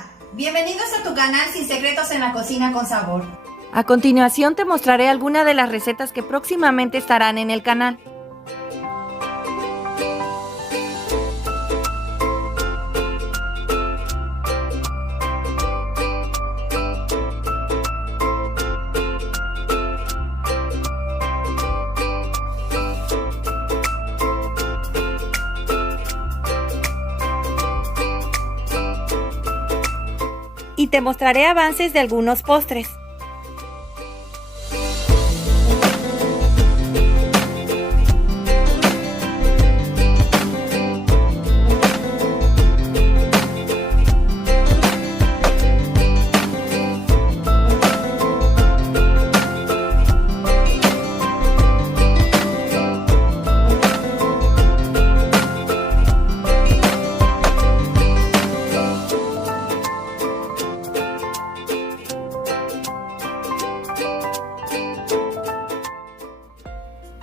Hola, bienvenidos a tu canal Sin Secretos en la Cocina con Sabor. A continuación te mostraré algunas de las recetas que próximamente estarán en el canal. Y te mostraré avances de algunos postres.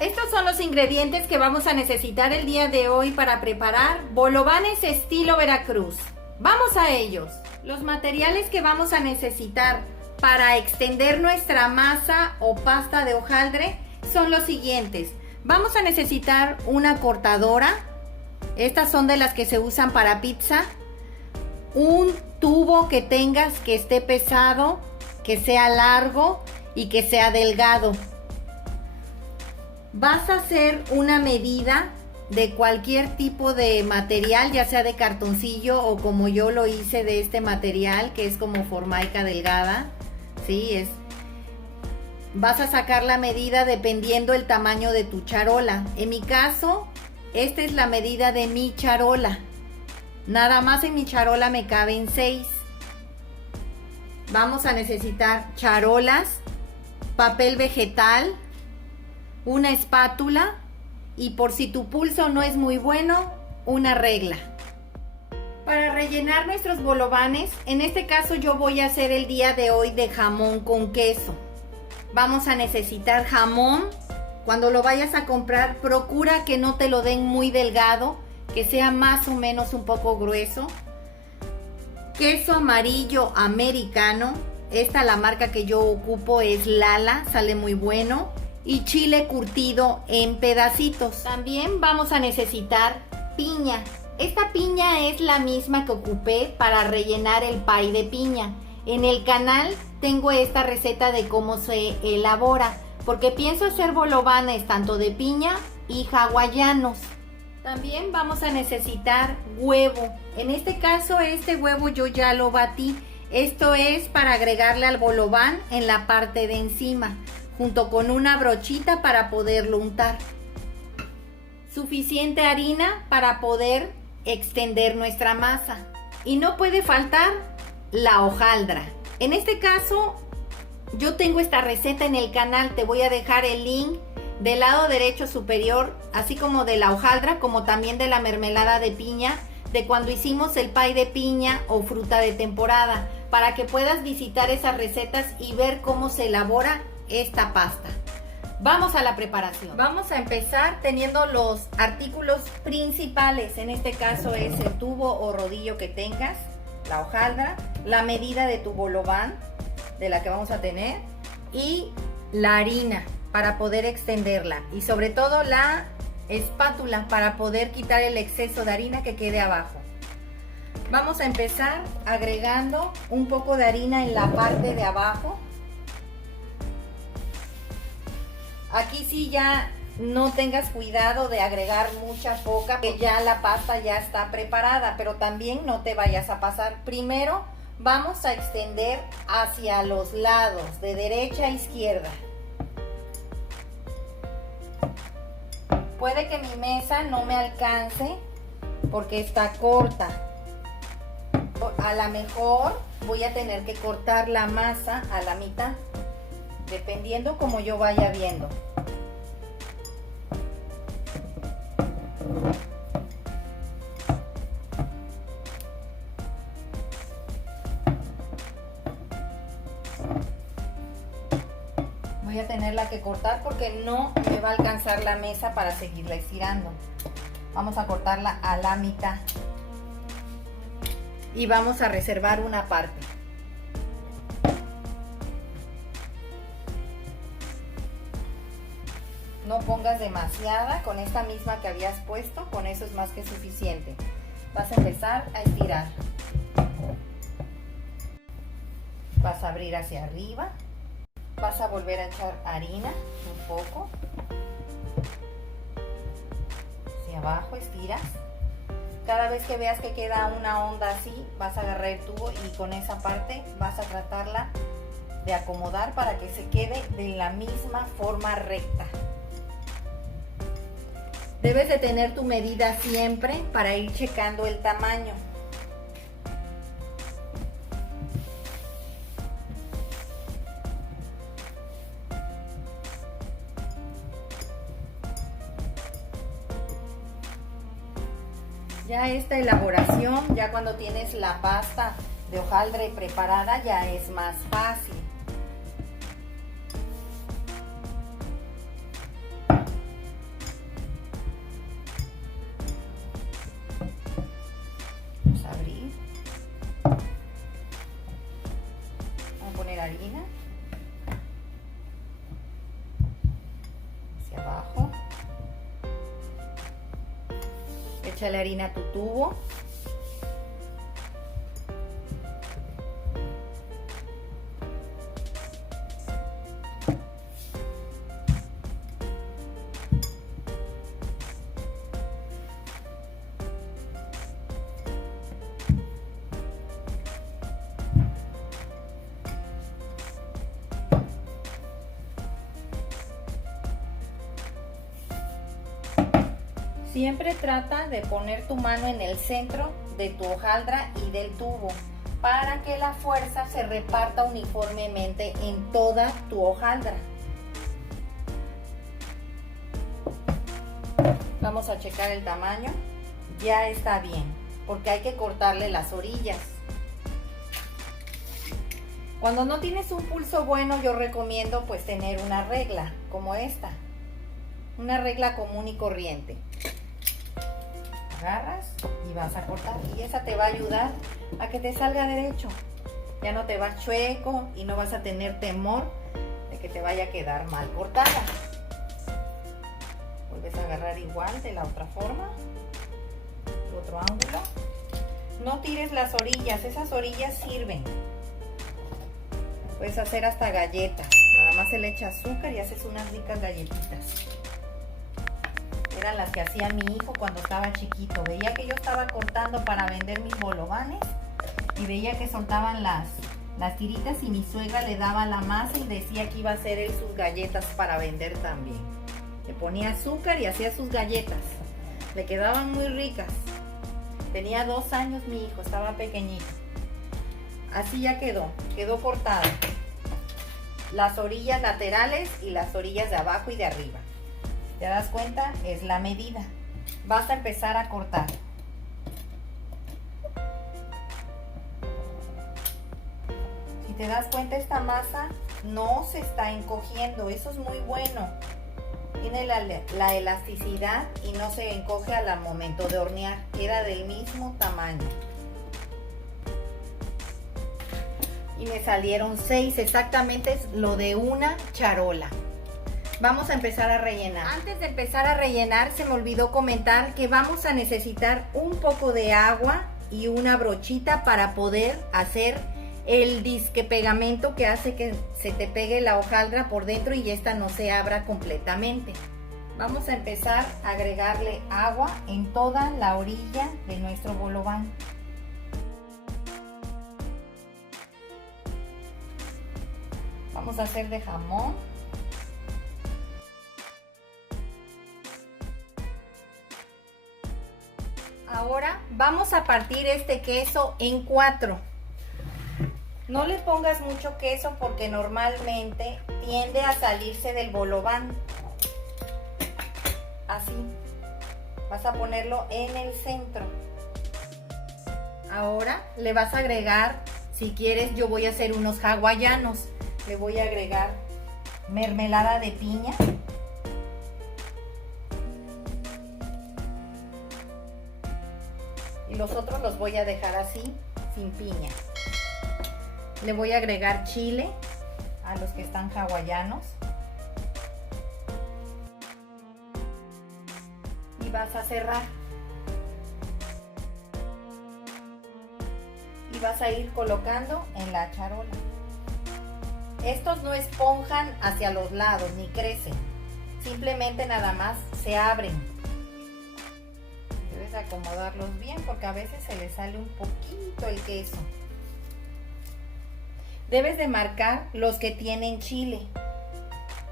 Estos son los ingredientes que vamos a necesitar el día de hoy para preparar bolovanes estilo Veracruz. Vamos a ellos. Los materiales que vamos a necesitar para extender nuestra masa o pasta de hojaldre son los siguientes. Vamos a necesitar una cortadora. Estas son de las que se usan para pizza. Un tubo que tengas que esté pesado, que sea largo y que sea delgado. Vas a hacer una medida de cualquier tipo de material, ya sea de cartoncillo o como yo lo hice de este material que es como formaica delgada. Sí, vas a sacar la medida dependiendo el tamaño de tu charola. En mi caso, esta es la medida de mi charola. Nada más en mi charola me caben 6. Vamos a necesitar charolas, papel vegetal, una espátula y, por si tu pulso no es muy bueno, una regla. Para rellenar nuestros bolovanes, en este caso yo voy a hacer el día de hoy de jamón con queso. Vamos a necesitar jamón. Cuando lo vayas a comprar, procura que no te lo den muy delgado, que sea más o menos un poco grueso. Queso amarillo americano. La marca que yo ocupo es Lala, sale muy bueno. Y chile curtido en pedacitos. También vamos a necesitar piña. Esta piña es la misma que ocupé para rellenar el pay de piña. En el canal tengo esta receta de cómo se elabora, porque pienso hacer bolovanes tanto de piña y hawaianos. También vamos a necesitar huevo. En este caso, este huevo yo ya lo batí. Esto es para agregarle al bolován en la parte de encima, junto con una brochita para poderlo untar. Suficiente harina para poder extender nuestra masa. Y no puede faltar la hojaldra. En este caso, yo tengo esta receta en el canal. Te voy a dejar el link del lado derecho superior, así como de la hojaldra, como también de la mermelada de piña, de cuando hicimos el pay de piña o fruta de temporada, para que puedas visitar esas recetas y ver cómo se elabora esta pasta. Vamos a la preparación. Vamos a empezar teniendo los artículos principales. En este caso es el tubo o rodillo que tengas, la hojaldra, la medida de tu bolován, de la que vamos a tener, y la harina para poder extenderla, y sobre todo la espátula para poder quitar el exceso de harina que quede abajo. Vamos a empezar agregando un poco de harina en la parte de abajo. Aquí sí ya no tengas cuidado de agregar mucha, poca, que ya la pasta ya está preparada, pero también no te vayas a pasar. Primero vamos a extender hacia los lados, de derecha a izquierda. Puede que mi mesa no me alcance porque está corta. A lo mejor voy a tener que cortar la masa a la mitad, dependiendo como yo vaya viendo. Voy a tenerla que cortar porque no me va a alcanzar la mesa para seguirla estirando. Vamos a cortarla a la mitad. y vamos a reservar una parte. No pongas demasiada, con esta misma que habías puesto, con eso es más que suficiente. Vas a empezar a estirar. Vas a abrir hacia arriba. Vas a volver a echar harina un poco. Hacia abajo estiras. Cada vez que veas que queda una onda así, vas a agarrar el tubo y con esa parte vas a tratarla de acomodar para que se quede de la misma forma recta. Debes de tener tu medida siempre para ir checando el tamaño. Ya esta elaboración, ya cuando tienes la pasta de hojaldre preparada, ya es más fácil. Vamos a abrir. Vamos a poner harina hacia abajo. Échale harina a tu tubo. Siempre trata de poner tu mano en el centro de tu hojaldra y del tubo para que la fuerza se reparta uniformemente en toda tu hojaldra. Vamos a checar el tamaño. Ya está bien, porque hay que cortarle las orillas. Cuando no tienes un pulso bueno, yo recomiendo pues tener una regla como esta. Una regla común y corriente. Agarras y vas a cortar y esa te va a ayudar a que te salga derecho. Ya no te vas chueco y no vas a tener temor de que te vaya a quedar mal cortada. Vuelves a agarrar igual de la otra forma, el otro ángulo. No tires las orillas, esas orillas sirven. Puedes hacer hasta galletas, nada más se le echa azúcar y haces unas ricas galletitas. Eran las que hacía mi hijo cuando estaba chiquito. Veía que yo estaba cortando para vender mis bolovanes y veía que soltaban las tiritas y mi suegra le daba la masa y decía que iba a hacer él sus galletas para vender también. Le ponía azúcar y hacía sus galletas. Le quedaban muy ricas. Tenía 2 años mi hijo, estaba pequeñito. Así ya quedó cortado. Las orillas laterales y las orillas de abajo y de arriba. ¿Te das cuenta? Es la medida. Vas a empezar a cortar. Si te das cuenta, esta masa no se está encogiendo. Eso es muy bueno. Tiene la elasticidad y no se encoge al momento de hornear. Queda del mismo tamaño. Y me salieron 6. Exactamente es lo de una charola. Vamos a empezar a rellenar. Antes de empezar a rellenar, se me olvidó comentar que vamos a necesitar un poco de agua y una brochita para poder hacer el disque pegamento que hace que se te pegue la hojaldra por dentro y esta no se abra completamente. Vamos a empezar a agregarle agua en toda la orilla de nuestro bolován. Vamos a hacer de jamón. Ahora vamos a partir este queso en 4. No le pongas mucho queso porque normalmente tiende a salirse del bolován. Así. Vas a ponerlo en el centro. Ahora le vas a agregar, si quieres, yo voy a hacer unos hawaianos. Le voy a agregar mermelada de piña. Y los otros los voy a dejar así, sin piña. Le voy a agregar chile a los que están hawaianos. Y vas a cerrar. Y vas a ir colocando en la charola. Estos no esponjan hacia los lados ni crecen. Simplemente nada más se abren. Debes acomodarlos bien porque a veces se les sale un poquito el queso. Debes de marcar los que tienen chile.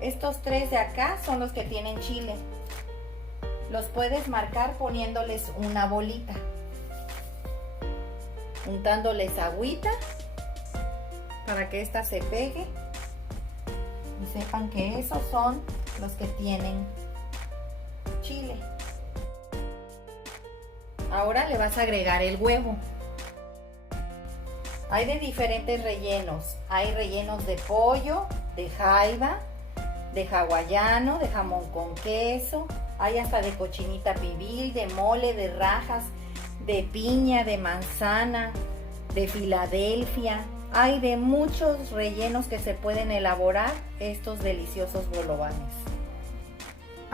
Estos 3 de acá son los que tienen chile. Los puedes marcar poniéndoles una bolita. Untándoles agüita para que esta se pegue. Y sepan que esos son los que tienen chile. Ahora le vas a agregar el huevo. Hay de diferentes rellenos. Hay rellenos de pollo, de jaiba, de hawaiano, de jamón con queso. Hay hasta de cochinita pibil, de mole, de rajas, de piña, de manzana, de Filadelfia. Hay de muchos rellenos que se pueden elaborar estos deliciosos bolovanes.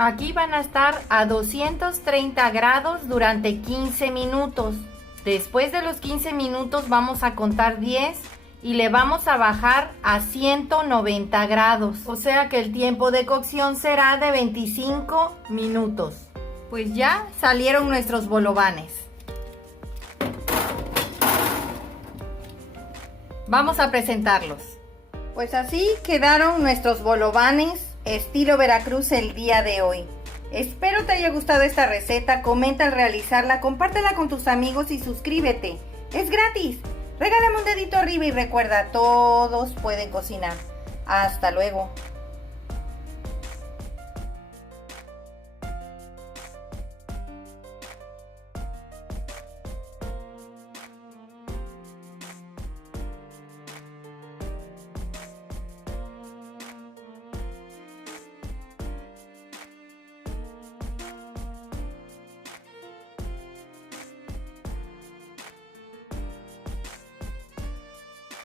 Aquí van a estar a 230 grados durante 15 minutos. Después de los 15 minutos vamos a contar 10 y le vamos a bajar a 190 grados. O sea que el tiempo de cocción será de 25 minutos. Pues ya salieron nuestros bolovanes. Vamos a presentarlos. Pues así quedaron nuestros bolovanes estilo Veracruz el día de hoy. Espero te haya gustado esta receta, comenta al realizarla, compártela con tus amigos y suscríbete. Es gratis. Regálame un dedito arriba y recuerda, todos pueden cocinar. Hasta luego.